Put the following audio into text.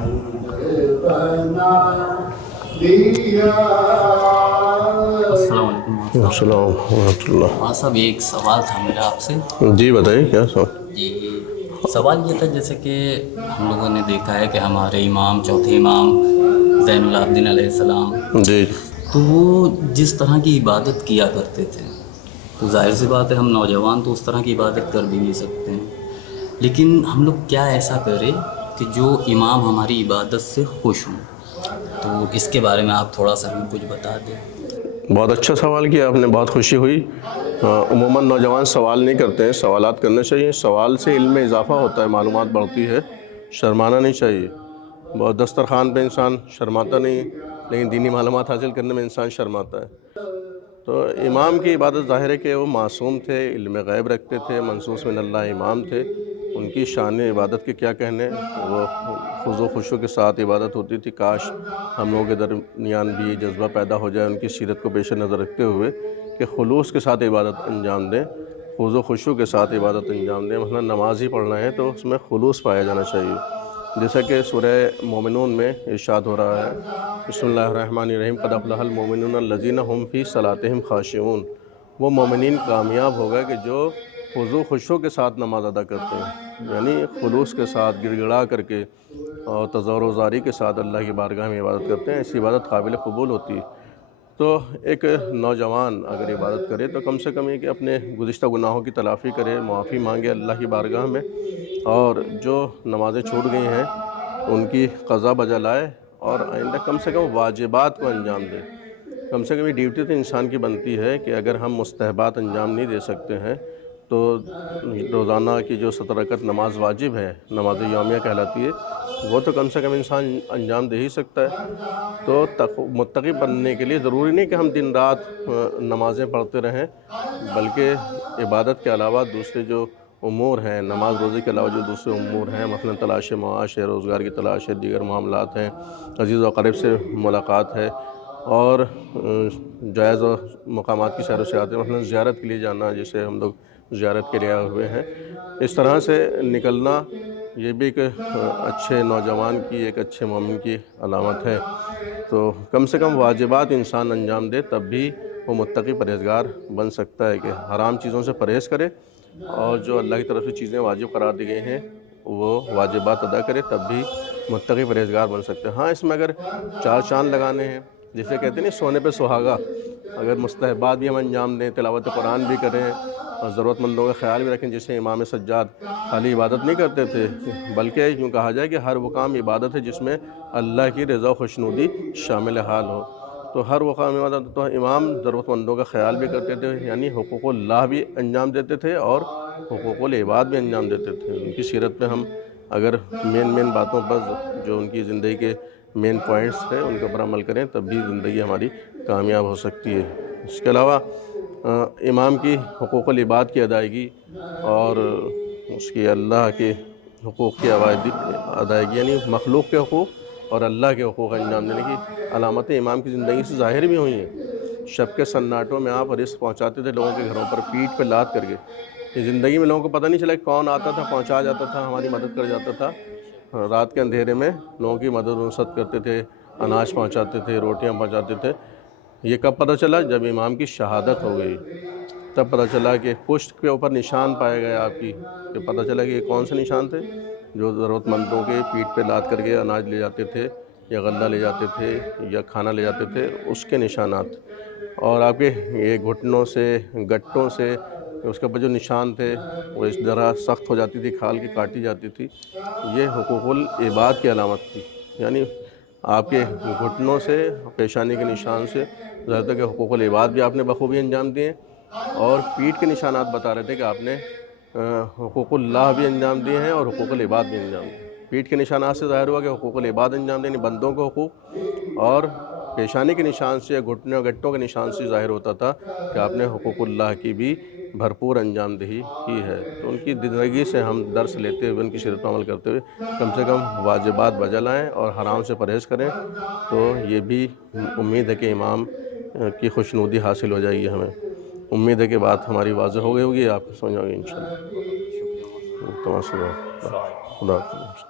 السلام علیکم السلام ورحمۃ اللہ۔ ہاں صاحب، ایک سوال تھا میرا آپ سے۔ جی بتائیے کیا سوال؟ جی، سوال یہ تھا جیسے کہ ہم لوگوں نے دیکھا ہے کہ ہمارے امام، چوتھے امام زین العابدین علیہ السلام، جی تو وہ جس طرح کی عبادت کیا کرتے تھے، تو ظاہر سی بات ہے ہم نوجوان تو اس طرح کی عبادت کر بھی نہیں سکتے ہیں، لیکن ہم لوگ کیا ایسا کریں کہ جو امام ہماری عبادت سے خوش ہوں؟ تو اس کے بارے میں آپ تھوڑا سا ہمیں کچھ بتا دیں۔ بہت اچھا سوال کیا آپ نے، بہت خوشی ہوئی۔ عموماً نوجوان سوال نہیں کرتے ہیں، سوالات کرنے چاہیے۔ سوال سے علم میں اضافہ ہوتا ہے، معلومات بڑھتی ہے، شرمانا نہیں چاہیے۔ بہت دسترخوان پہ انسان شرماتا نہیں، لیکن دینی معلومات حاصل کرنے میں انسان شرماتا ہے۔ تو امام کی عبادت ظاہر ہے کہ وہ معصوم تھے، علم غیب رکھتے تھے، منصوص من اللہ امام تھے۔ ان کی شان عبادت کے کیا کہنے، وہ خضوع و خشوع کے ساتھ عبادت ہوتی تھی۔ کاش ہم لوگوں کے درمیان بھی یہ جذبہ پیدا ہو جائے ان کی سیرت کو پیش نظر رکھتے ہوئے کہ خلوص کے ساتھ عبادت انجام دیں، خضوع و خشوع کے ساتھ عبادت انجام دیں۔ مثلا نماز ہی پڑھنا ہے تو اس میں خلوص پایا جانا چاہیے، جیسا کہ سورہ مومنون میں ارشاد ہو رہا ہے، بسم اللہ الرحمن الرحیم، قد افلح المؤمنون الذین هم فی صلاتہم خاشعون۔ وہ مومنین کامیاب ہوگا کہ جو خضوع خشوع کے ساتھ نماز ادا کرتے ہیں، یعنی خلوص کے ساتھ گڑ گڑا کر کے اور تضرع و زاری کے ساتھ اللہ کی بارگاہ میں عبادت کرتے ہیں۔ ایسی عبادت قابل قبول ہوتی ہے۔ تو ایک نوجوان اگر عبادت کرے تو کم سے کم یہ کہ اپنے گزشتہ گناہوں کی تلافی کرے، معافی مانگے اللہ کی بارگاہ میں، اور جو نمازیں چھوٹ گئی ہیں ان کی قضا بجا لائے، اور آئندہ کم سے کم واجبات کو انجام دے۔ کم سے کم یہ ڈیوٹی تو انسان کی بنتی ہے کہ اگر ہم مستحبات انجام نہیں دے سکتے ہیں تو روزانہ کی جو 17 رکعت نماز واجب ہے، نماز یومیہ کہلاتی ہے، وہ تو کم سے کم انسان انجام دے ہی سکتا ہے۔ تو متقی بننے کے لیے ضروری نہیں کہ ہم دن رات نمازیں پڑھتے رہیں، بلکہ عبادت کے علاوہ دوسرے جو امور ہیں، نماز روزے کے علاوہ جو دوسرے امور ہیں، مثلا تلاش معاش ہے، روزگار کی تلاش ہے، دیگر معاملات ہیں، عزیز و اقارب سے ملاقات ہے، اور جائز و مقامات کی سیر و سیاحت ہے، مثلا زیارت کے لیے جانا، جسے ہم لوگ زیارت کے لیے آئے ہوئے ہیں، اس طرح سے نکلنا، یہ بھی ایک اچھے نوجوان کی، ایک اچھے مومن کی علامت ہے۔ تو کم سے کم واجبات انسان انجام دے، تب بھی وہ متقی پرہیزگار بن سکتا ہے کہ حرام چیزوں سے پرہیز کرے، اور جو اللہ کی طرف سے چیزیں واجب قرار دی گئی ہیں وہ واجبات ادا کرے، تب بھی متقی پرہیزگار بن سکتے ہیں۔ ہاں، اس میں اگر چار چاند لگانے ہیں، جسے کہتے ہیں نا سونے پہ سہاگا، اگر مستحبات بھی ہم انجام دیں، تلاوت قرآن بھی کریں، اور ضرورت مندوں کا خیال بھی رکھیں، جیسے امام سجاد خالی عبادت نہیں کرتے تھے، بلکہ یوں کہا جائے کہ ہر وہ کام عبادت ہے جس میں اللہ کی رضا و خوشنودی شامل حال ہو۔ تو ہر وہ کام عبادت، تو امام ضرورت مندوں کا خیال بھی کرتے تھے، یعنی حقوق اللہ بھی انجام دیتے تھے اور حقوق العباد بھی انجام دیتے تھے۔ ان کی سیرت پہ ہم اگر مین باتوں پر، جو ان کی زندگی کے مین پوائنٹس ہیں، ان کے اوپر عمل کریں، تب بھی زندگی ہماری کامیاب ہو سکتی ہے۔ اس کے علاوہ امام کی حقوق العباد کی ادائیگی اور اس کی اللہ کے حقوق کی ادائیگی، یعنی مخلوق کے حقوق اور اللہ کے حقوق انجام دینے کی علامتیں امام کی زندگی سے ظاہر بھی ہوئی ہیں۔ شب کے سناٹوں میں آپ رزق پہنچاتے تھے لوگوں کے گھروں پر، پیٹھ پہ لاد کر کے۔ یہ زندگی میں لوگوں کو پتہ نہیں چلا کہ کون آتا تھا، پہنچا جاتا تھا، ہماری مدد کر جاتا تھا۔ رات کے اندھیرے میں لوگوں کی مدد و نصرت کرتے تھے، اناج پہنچاتے تھے، روٹیاں پہنچاتے تھے۔ یہ کب پتہ چلا؟ جب امام کی شہادت ہو گئی، تب پتہ چلا کہ پشت کے اوپر نشان پائے گئے آپ کی، کہ پتہ چلا کہ یہ کون سے نشان تھے؟ جو ضرورت مندوں کے پیٹھ پہ لاد کر کے اناج لے جاتے تھے، یا غلہ لے جاتے تھے، یا کھانا لے جاتے تھے، اس کے نشانات۔ اور آپ کے یہ گھٹنوں سے، گٹوں سے، اس کے اوپر جو نشان تھے وہ اس طرح سخت ہو جاتی تھی، کھال کے کاٹی جاتی تھی، یہ حقوق العباد کی علامت تھی۔ یعنی آپ کے گھٹنوں سے، پیشانی کے نشان سے ظاہر تھا کہ حقوق العباد بھی آپ نے بخوبی انجام دیے، اور پیٹھ کے نشانات بتا رہے تھے کہ آپ نے حقوق اللہ بھی انجام دیے ہیں اور حقوق العباد بھی انجام دیے۔ پیٹھ کے نشانات سے ظاہر ہوا کہ حقوق العباد انجام دینے، بندوں کو حقوق، اور پیشانی کے نشان سے، گھٹنے اور گٹوں کے نشان سے ظاہر ہوتا تھا کہ آپ نے حقوق اللہ کی بھی بھرپور انجام دہی کی ہے۔ تو ان کی زندگی سے ہم درس لیتے ہوئے، ان کی سیرت پر عمل کرتے ہوئے کم سے کم واجبات بجا لائیں اور حرام سے پرہیز کریں، تو یہ بھی امید ہے کہ امام کی خوشنودی حاصل ہو جائے گی ہمیں۔ امید ہے کہ بات ہماری واضح ہو گئی ہوگی، آپ کو سمجھ آ گئی انشاءاللہ۔ شکریہ۔ خدا حافظ۔